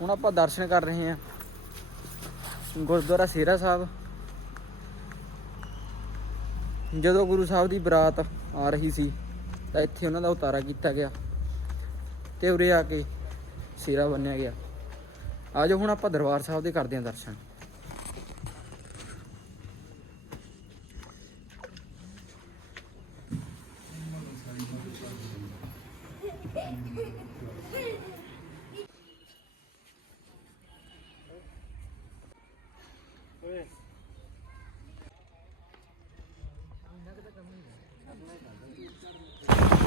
ਹੁਣ ਆਪਾਂ ਦਰਸ਼ਨ ਕਰ ਰਹੇ ਹਾਂ। ਗੁਰਦੁਆਰਾ ਸੇਰਾ ਸਾਹਿਬ। ਜਦੋਂ ਗੁਰੂ ਸਾਹਿਬ ਦੀ ਬਰਾਤ ਆ ਰਹੀ ਸੀ, ਤਾਂ ਇੱਥੇ ਉਹਨਾਂ ਦਾ ਉਤਾਰਾ ਕੀਤਾ ਗਿਆ ਤੇ ਉਰੇ ਆ ਕੇ ਸੇਰਾ ਬੰਨਿਆ ਗਿਆ। ਆਜੋ ਹੁਣ ਆਪਾਂ ਦਰਬਾਰ ਸਾਹਿਬ ਦੇ ਕਰਦੇ ਹਾਂ ਦਰਸ਼ਨ।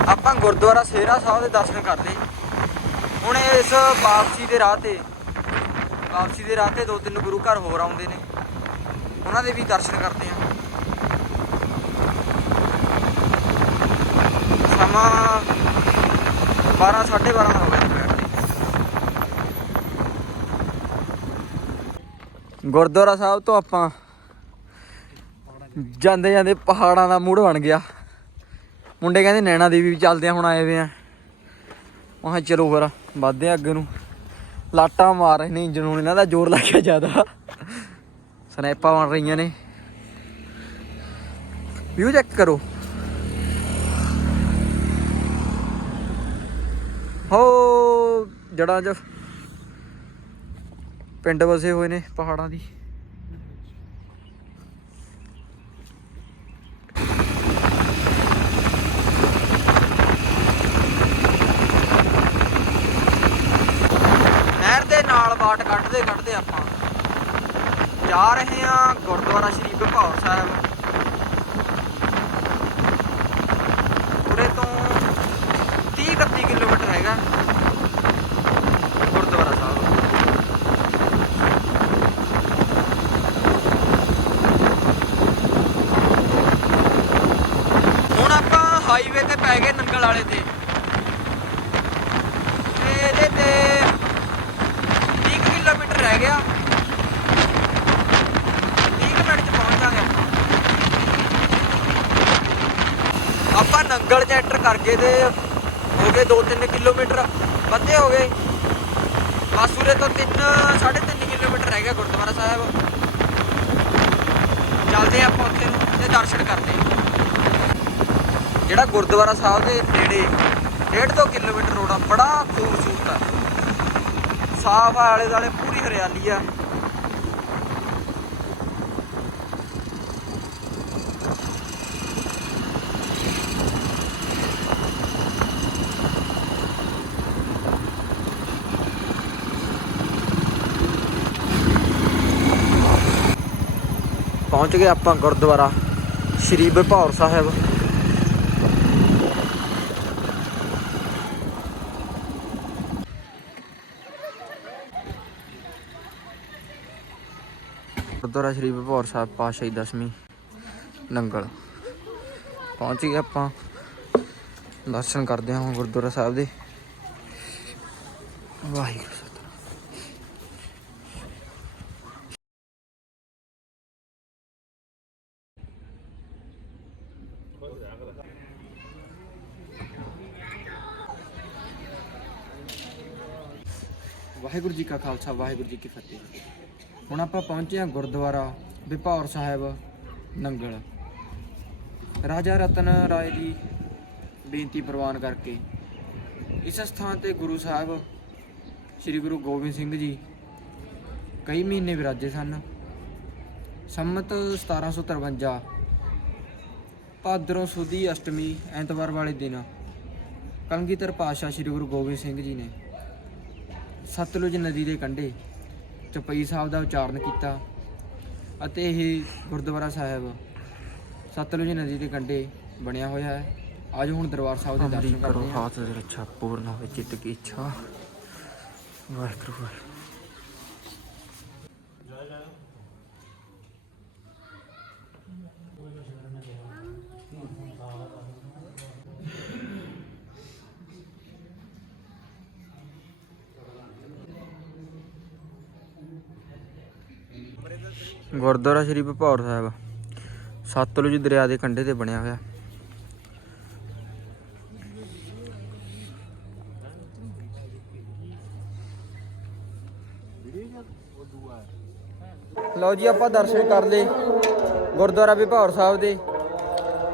ਆਪਾਂ ਗੁਰਦੁਆਰਾ ਸੇਰਾ ਸਾਹਿਬ ਦੇ ਦਰਸ਼ਨ ਕਰ ਲਏ ਹੁਣ ਇਸ ਵਾਪਸੀ ਦੇ ਰਾਹ ਤੇ, ਵਾਪਸੀ ਦੇ ਰਾਹ ਤੇ ਦੋ ਤਿੰਨ ਗੁਰੂ ਘਰ ਹੋਰ ਆਉਂਦੇ ਨੇ। ਉਹਨਾਂ ਦੇ ਵੀ ਦਰਸ਼ਨ ਕਰਦੇ ਆ ਸਮਾਂ 12 12:30 ਹੋ ਗਿਆ ਗੁਰਦੁਆਰਾ ਸਾਹਿਬ ਤੋਂ ਆਪਾਂ ਜਾਂਦੇ ਜਾਂਦੇ ਪਹਾੜਾਂ ਦਾ ਮੂਡ ਬਣ ਗਿਆ। ਮੁੰਡੇ ਕਹਿੰਦੇ ਨੈਣਾ ਦੇਵੀ ਵੀ ਚੱਲਦੇ ਆ ਹੁਣ ਆਏ ਵੇ ਆ। ਮੈਂ ਕਿਹਾ ਚਲੋ ਫਿਰ, ਵੱਧਦੇ ਆ ਅੱਗੇ ਨੂੰ। ਲਾਟਾਂ ਮਾਰ ਰਹੇ ਨੇ ਇੰਜਨ ਨੂੰ ਇਹਨਾਂ ਦਾ ਜ਼ੋਰ ਲੱਗ ਗਿਆ ਜ਼ਿਆਦਾ। ਸਨੈਪਾਂ ਬਣ ਰਹੀਆਂ ਨੇ। ਵਿਊ ਚੈੱਕ ਕਰੋ। ਹੋ ਜੜਾਂ 'ਚ ਪਿੰਡ ਵਸੇ ਹੋਏ ਨੇ ਪਹਾੜਾਂ ਦੀ। ਕੱਢਦੇ ਕੱਢਦੇ ਆਪਾਂ। ਜਾ ਰਹੇ ਹਾਂ ਗੁਰਦੁਆਰਾ ਸ਼੍ਰੀ ਭਪੌਰ ਸਾਹਿਬ। ਉਰੇ ਤੋਂ 30 31 ਕਿਲੋਮੀਟਰ ਹੈਗਾ ਗੁਰਦੁਆਰਾ ਸਾਹਿਬ। ਹੁਣ ਆਪਾਂ ਹਾਈਵੇ ਤੇ ਪੈ ਗਏ ਨੰਗਲ ਵਾਲੇ ਤੇ ਇਹਦੇ ਤੇ 30 ਕੁ ਕਿਲੋਮੀਟਰ ਰਹਿ ਗਿਆ 30 ਕੁ ਮਿੰਟ ਚ ਪਹੁੰਚ ਜਾਗੇ ਆਪਾਂ ਚ ਐਂਟਰ ਕਰ ਗਏ ਤੇ ਹੋ ਗਏ 2-3 ਕਿਲੋਮੀਟਰ, ਵੱਧੇ ਹੋ ਗਏ। ਬਸ ਉਰੇ ਤੋਂ 3 3.5 ਕਿਲੋਮੀਟਰ ਰਹਿ ਗਿਆ ਗੁਰਦੁਆਰਾ ਸਾਹਿਬ। ਚੱਲਦੇ ਆਪਾਂ ਉੱਥੇ ਨੂੰ ਤੇ ਦਰਸ਼ਨ ਕਰਦੇ ਹਾਂ। ਜਿਹੜਾ ਗੁਰਦੁਆਰਾ ਸਾਹਿਬ ਦੇ ਨੇੜੇ 1.5 ਕਿਲੋਮੀਟਰ ਰੋਡ ਆ, ਬੜਾ ਖੂਬਸੂਰਤ ਆ। ਸਾਫ਼ ਆਲੇ ਦੁਆਲੇ ਪੂਰੀ ਹਰਿਆਲੀ ਆ। ਪਹੁੰਚ ਗਏ ਆਪਾਂ ਗੁਰਦੁਆਰਾ, ਸ਼੍ਰੀ ਭਪੌਰ ਸਾਹਿਬ। ਗੁਰਦੁਆਰਾ ਸ਼੍ਰੀ ਭੌਰ ਸਾਹਿਬ, ਪਾਤਸ਼ਾਹੀ ਦਸਵੀਂ, ਨੰਗਲ। ਪਹੁੰਚ ਗਏ ਆਪਾਂ। ਦਰਸ਼ਨ ਕਰਦੇ ਹਾਂ ਗੁਰਦੁਆਰਾ ਸਾਹਿਬ ਦੇ। ਵਾਹਿਗੁਰੂ। ਵਾਹਿਗੁਰੂ ਜੀ ਕਾ ਖਾਲਸਾ, ਵਾਹਿਗੁਰੂ ਜੀ ਕੀ ਫਤਿਹ। ਹੁਣ ਆਪਾਂ ਪਹੁੰਚੇ ਹਾਂ ਗੁਰਦੁਆਰਾ ਵਿਭੌਰ ਸਾਹਿਬ ਨੰਗਲ। ਰਾਜਾ ਰਤਨ ਰਾਏ ਦੀ ਬੇਨਤੀ ਪ੍ਰਵਾਨ ਕਰਕੇ ਇਸ ਸਥਾਨ ਤੇ ਗੁਰੂ ਸਾਹਿਬ, ਸ੍ਰੀ ਗੁਰੂ ਗੋਬਿੰਦ ਸਿੰਘ ਜੀ ਕਈ ਮਹੀਨੇ ਵਿਰਾਜੇ ਸਨ। ਸੰਮਤ 1753 ਭਾਦਰੋਂ ਸੁਦੀ ਅਸ਼ਟਮੀ ਐਤਵਾਰ ਵਾਲੇ ਦਿਨ ਕਲਗੀਧਰ ਪਾਤਸ਼ਾਹ ਸ੍ਰੀ ਗੁਰੂ ਗੋਬਿੰਦ ਸਿੰਘ ਜੀ ਨੇ ਸਤਲੁਜ ਨਦੀ ਦੇ ਕੰਢੇ ਚਪਈ ਸਾਹਿਬ ਦਾ ਉਚਾਰਨ ਕੀਤਾ ਅਤੇ ਇਹ ਗੁਰਦੁਆਰਾ ਸਾਹਿਬ ਸਤਲੁਜ ਨਦੀ ਦੇ ਕੰਢੇ ਬਣਿਆ ਹੋਇਆ ਹੈ। ਅੱਜ ਹੁਣ ਦਰਬਾਰ ਸਾਹਿਬ ਦੇ ਦਰਸ਼ਨ ਕਰੋ ਕਰਦੇ ਹਾਂ। ਹਾਥ ਦੇ ਰੱਛਾ ਪੂਰਨ ਹੋਵੇ ਚਿੱਤ ਕੀ ਇੱਛਾ। ਵਾਹਿਗੁਰੂ। ਗੁਰਦੁਆਰਾ ਸ਼੍ਰੀ ਭਪੌਰ ਸਾਹਿਬ। ਸਤਲੁਜ ਦਰਿਆ ਦੇ ਕੰਢੇ ਤੇ ਬਣਿਆ ਹੋਇਆ। ਲਓ ਜੀ, ਆਪਾਂ ਦਰਸ਼ਨ ਕਰ ਲਏ ਗੁਰਦੁਆਰਾ ਵਿਭੌਰ ਸਾਹਿਬ ਦੇ।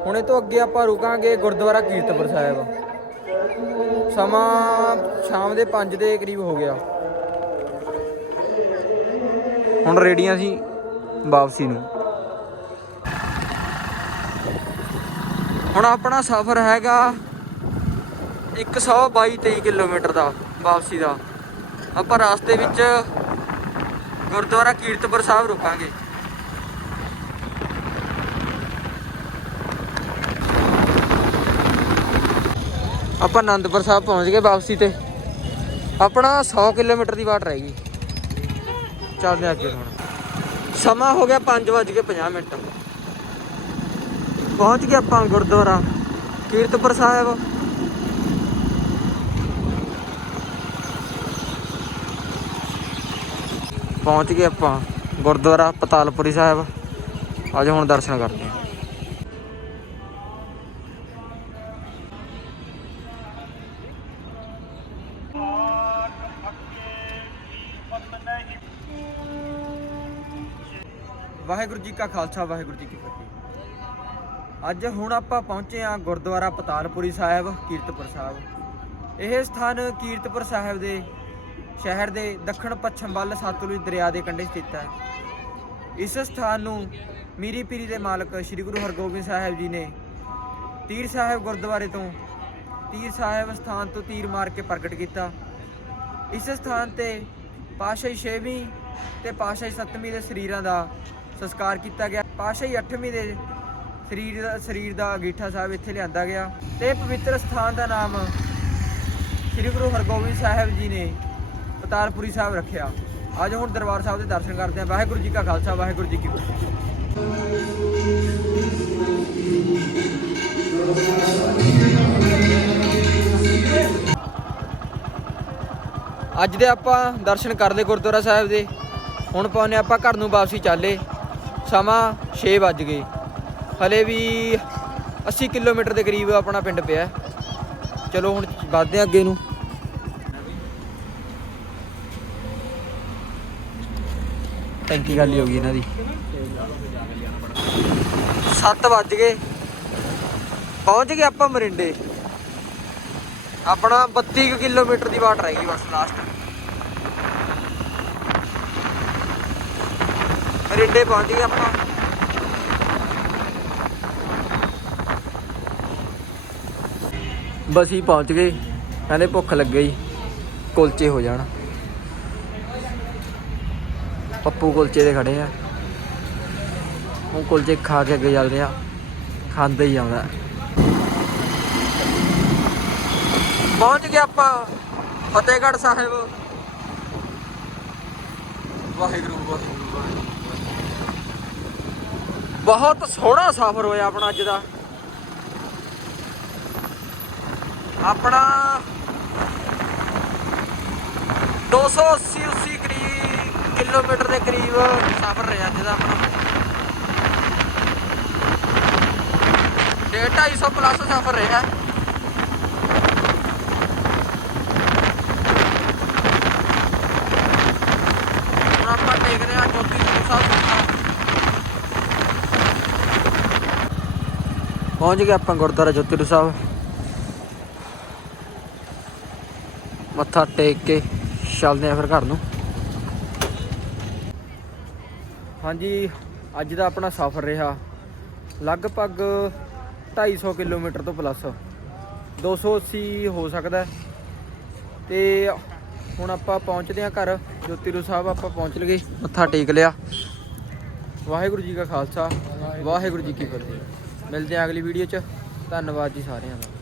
ਹੁਣ ਇਹ ਤੋਂ ਅੱਗੇ ਆਪਾਂ ਰੁਕਾਂਗੇ ਗੁਰਦੁਆਰਾ ਕੀਰਤਪੁਰ ਸਾਹਿਬ। ਸਮਾਂ ਸ਼ਾਮ ਦੇ 5 ਦੇ ਕਰੀਬ ਹੋ ਗਿਆ। ਹੁਣ ਰੇਡੀਆਂ ਸੀ। ਵਾਪਸੀ ਨੂੰ। ਹੁਣ ਆਪਣਾ ਸਫ਼ਰ ਹੈਗਾ 122 23 ਕਿਲੋਮੀਟਰ ਦਾ ਵਾਪਸੀ ਦਾ। ਆਪਾਂ ਰਾਸਤੇ ਵਿੱਚ ਗੁਰਦੁਆਰਾ ਕੀਰਤਪੁਰ ਸਾਹਿਬ ਰੁਕਾਂਗੇ। ਆਪਾਂ ਆਨੰਦਪੁਰ ਸਾਹਿਬ ਪਹੁੰਚ ਗਏ ਵਾਪਸੀ ਤੇ। ਆਪਣਾ 100 ਕਿਲੋਮੀਟਰ ਦੀ ਬਾਟ ਰਹਿ ਗਈ। ਚੱਲਦੇ ਹਾਂ ਅੱਗੇ ਹੁਣ। ਸਮਾਂ ਹੋ ਗਿਆ 5:50 ਮਿੰਟ। ਪਹੁੰਚ ਗਏ ਆਪਾਂ ਗੁਰਦੁਆਰਾ, ਕੀਰਤਪੁਰ ਸਾਹਿਬ। ਪਹੁੰਚ ਗਏ ਆਪਾਂ ਗੁਰਦੁਆਰਾ, ਪਤਾਲਪੁਰੀ ਸਾਹਿਬ। ਅੱਜ ਹੁਣ ਦਰਸ਼ਨ ਕਰਦੇ ਹਾਂ। ਵਾਹਿਗੁਰੂ ਜੀ ਕਾ ਖਾਲਸਾ, ਵਾਹਿਗੁਰੂ ਜੀ ਕੀ ਫਤਿਹ। ਅੱਜ ਹੁਣ ਆਪਾਂ ਪਹੁੰਚੇ ਹਾਂ ਗੁਰਦੁਆਰਾ ਪਤਾਲਪੁਰੀ ਸਾਹਿਬ, ਕੀਰਤਪੁਰ ਸਾਹਿਬ। ਇਹ ਸਥਾਨ ਕੀਰਤਪੁਰ ਸਾਹਿਬ ਦੇ ਸ਼ਹਿਰ ਦੇ ਦੱਖਣ ਪੱਛਮ ਵੱਲ ਸਤਲੁਜ ਦਰਿਆ ਦੇ ਕੰਢੇ ਸਥਿਤ ਹੈ। ਇਸ ਸਥਾਨ ਨੂੰ ਮੀਰੀ ਪੀਰੀ ਦੇ ਮਾਲਕ ਸ੍ਰੀ ਗੁਰੂ ਹਰਗੋਬਿੰਦ ਸਾਹਿਬ ਜੀ ਨੇ ਤੀਰ ਸਾਹਿਬ ਗੁਰਦੁਆਰੇ ਤੋਂ ਤੀਰ ਸਾਹਿਬ ਸਥਾਨ ਤੋਂ ਤੀਰ ਮਾਰ ਕੇ ਪ੍ਰਗਟ ਕੀਤਾ। ਇਸ ਸਥਾਨ ਤੇ ਪਾਸ਼ਾਹੀ 6ਵੀਂ ਤੇ ਪਾਸ਼ਾਹੀ 7ਵੀਂ ਦੇ ਸਰੀਰਾਂ ਦਾ ਸੰਸਕਾਰ ਕੀਤਾ ਗਿਆ। ਪਾਸ਼ਾਹੀ 8ਵੀਂ ਦੇ ਸਰੀਰ ਦਾ ਸਰੀਰ ਦਾ ਅਗੀਠਾ ਸਾਹਿਬ ਇੱਥੇ ਲਿਆਂਦਾ ਗਿਆ। ਤੇ ਪਵਿੱਤਰ ਸਥਾਨ ਦਾ ਨਾਮ ਸ੍ਰੀ ਗੁਰੂ ਹਰਗੋਬਿੰਦ ਸਾਹਿਬ ਜੀ ਨੇ ਪਤਾਲਪੁਰੀ ਸਾਹਿਬ ਰੱਖਿਆ। ਅੱਜ ਹੁਣ ਦਰਬਾਰ ਸਾਹਿਬ ਦੇ ਦਰਸ਼ਨ ਕਰਦੇ ਹਾਂ। ਵਾਹਿਗੁਰੂ ਜੀ ਕਾ ਖਾਲਸਾ, ਵਾਹਿਗੁਰੂ ਜੀ ਕੀ ਫਤਿਹ। ਅੱਜ ਦੇ ਆਪਾਂ ਦਰਸ਼ਨ ਕਰ ਲਏ ਗੁਰਦੁਆਰਾ ਸਾਹਿਬ ਦੇ। ਹੁਣ ਪਾਉਨੇ ਆਪਾਂ ਘਰ ਨੂੰ ਵਾਪਸੀ ਚੱਲੇ। ਸਮਾਂ 6 ਵੱਜ ਗਏ। ਹਲੇ ਵੀ 80 ਕਿਲੋਮੀਟਰ ਦੇ ਕਰੀਬ ਆਪਣਾ ਪਿੰਡ ਪਿਆ ਚਲੋ ਹੁਣ ਵੱਧਦੇ ਹਾਂ ਅੱਗੇ ਨੂੰ। ਟੈਂਕੀ ਖਾਲੀ ਹੋ ਗਈ ਇਹਨਾਂ ਦੀ। 7 ਵੱਜ ਗਏ। ਪਹੁੰਚ ਗਏ ਆਪਾਂ ਮਰਿੰਡੇ। ਆਪਣਾ 32 ਕੁ ਕਿਲੋਮੀਟਰ ਦੀ ਵਾਟ ਰਹਿ ਗਈ ਬਸ ਲਾਸਟ ਮਰਿੰਡੇ ਪਹੁੰਚ ਗਏ ਆਪਾਂ। ਬਸ ਹੀ ਪਹੁੰਚ ਗਏ। ਕਹਿੰਦੇ ਭੁੱਖ ਲੱਗ ਗਈ ਕੁਲਚੇ ਹੋ ਜਾਣ। ਪੱਪੂ ਕੁਲਚੇ ਦੇ ਖੜੇ ਆ। ਉਹ ਕੁਲਚੇ ਖਾ ਕੇ ਅੱਗੇ ਚੱਲਦੇ ਆ ਖਾਂਦੇ ਹੀ ਆਉਂਦਾ। ਪਹੁੰਚ ਗਏ ਆਪਾਂ, ਫਤਿਹਗੜ੍ਹ ਸਾਹਿਬ। ਵਾਹਿਗੁਰੂ ਵਾਹਿਗੁਰੂ ਵਾਹਿਗੁਰੂ। ਬਹੁਤ ਸੋਹਣਾ ਸਫ਼ਰ ਹੋਇਆ ਆਪਣਾ ਅੱਜ ਦਾ। ਆਪਣਾ 280 80 ਕਰੀਬ, ਕਿਲੋਮੀਟਰ ਦੇ ਕਰੀਬ ਸਫ਼ਰ ਰਿਹਾ ਅੱਜ ਦਾ ਆਪਣਾ। ਡੇਢ 250 ਪਲੱਸ ਸਫ਼ਰ ਰਿਹਾ। ਹੁਣ ਆਪਾਂ ਦੇਖਦੇ ਜੋਤੀ ਸਰੂਪ ਸਾਹਿਬ ਪਹੁੰਚ ਗਏ ਆਪਾਂ ਗੁਰਦੁਆਰਾ ਜੋਤੀ ਸਰੂਪ ਸਾਹਿਬ। ਮੱਥਾ ਟੇਕ ਕੇ ਚੱਲਦੇ ਆ ਫਿਰ ਘਰ ਨੂੰ। ਹਾਂਜੀ, ਅੱਜ ਦਾ ਆਪਣਾ ਸਫ਼ਰ ਰਿਹਾ ਲਗਭਗ 250 ਕਿਲੋਮੀਟਰ ਤੋਂ ਪਲੱਸ 280 ਹੋ ਸਕਦਾ ਤੇ ਹੁਣ ਆਪਾਂ ਪਹੁੰਚਦੇ ਹਾਂ ਘਰ। ਜੋਤੀਰੂ ਸਾਹਿਬ, ਆਪਾਂ ਪਹੁੰਚ ਲਗੇ। ਮੱਥਾ ਟੇਕ ਲਿਆ। ਵਾਹਿਗੁਰੂ ਜੀ ਕਾ ਖਾਲਸਾ। ਵਾਹਿਗੁਰੂ ਜੀ ਕੀ ਫਤਿਹ। ਮਿਲਦੇ ਹਾਂ ਅਗਲੀ ਵੀਡੀਓ 'ਚ। ਧੰਨਵਾਦ ਜੀ ਸਾਰਿਆਂ ਦਾ।